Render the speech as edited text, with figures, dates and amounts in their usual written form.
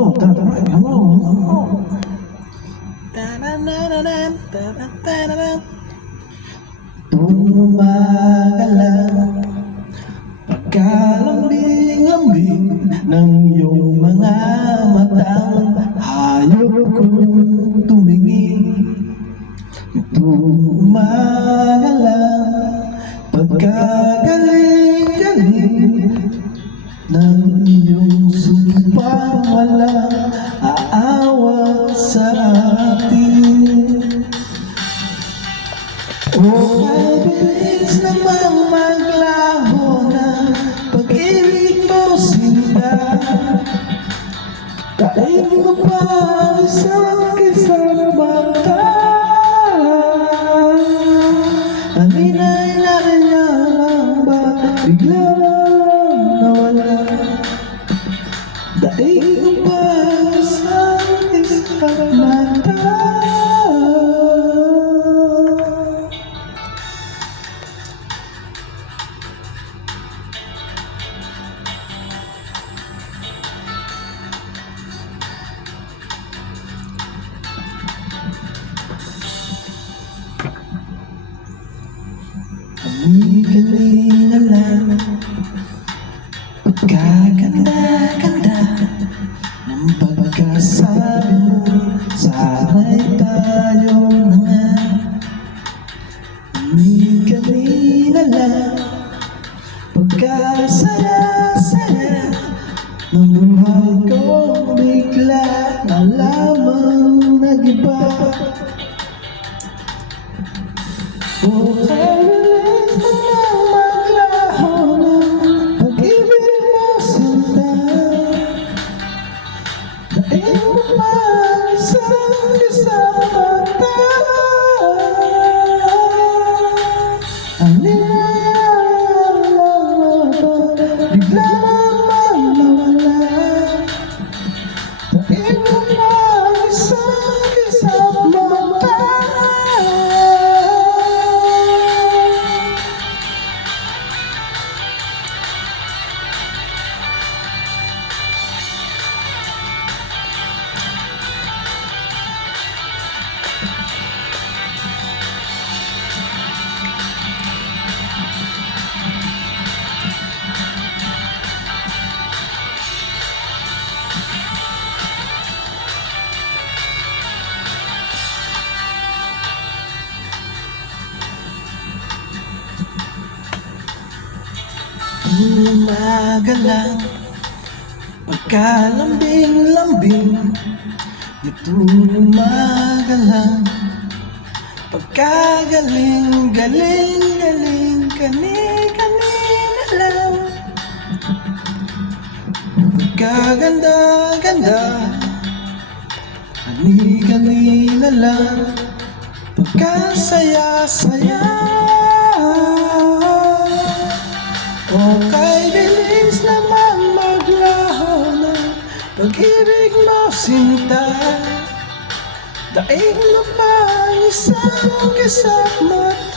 Hello, hello. Tumagalaw pagkalambing-lambing ng iyong mga matang hayop kong tumingin. Tumagalaw pagkagaling-galing ng iyong sumpang walang aawa sa atin. Oh, ay bilis namang maglaho ng pag-ibig mo, sinta. Daig mo pa isang kisang mata. Anina'y narinya lang ba bigla nawala? Daig mo pa isang kisang mata. Kanina lang pagkaganda-ganda ng pagkasabi mo, sana'y tayo na nga. Kanina lang pagkasaya-saya ng buhay ko, bigla na lamang nag-iba. Okay. Tumagalang pagkalambing-lambing, tumagalang pagkagaling-galing-galing, kani-kanina lang pagkaganda-ganda, kani-kanina lang pagkasaya-saya. Okay, bilis naman maglaho ng pag-ibig mo, sinta. Daig mo pa ang isang kisap mata.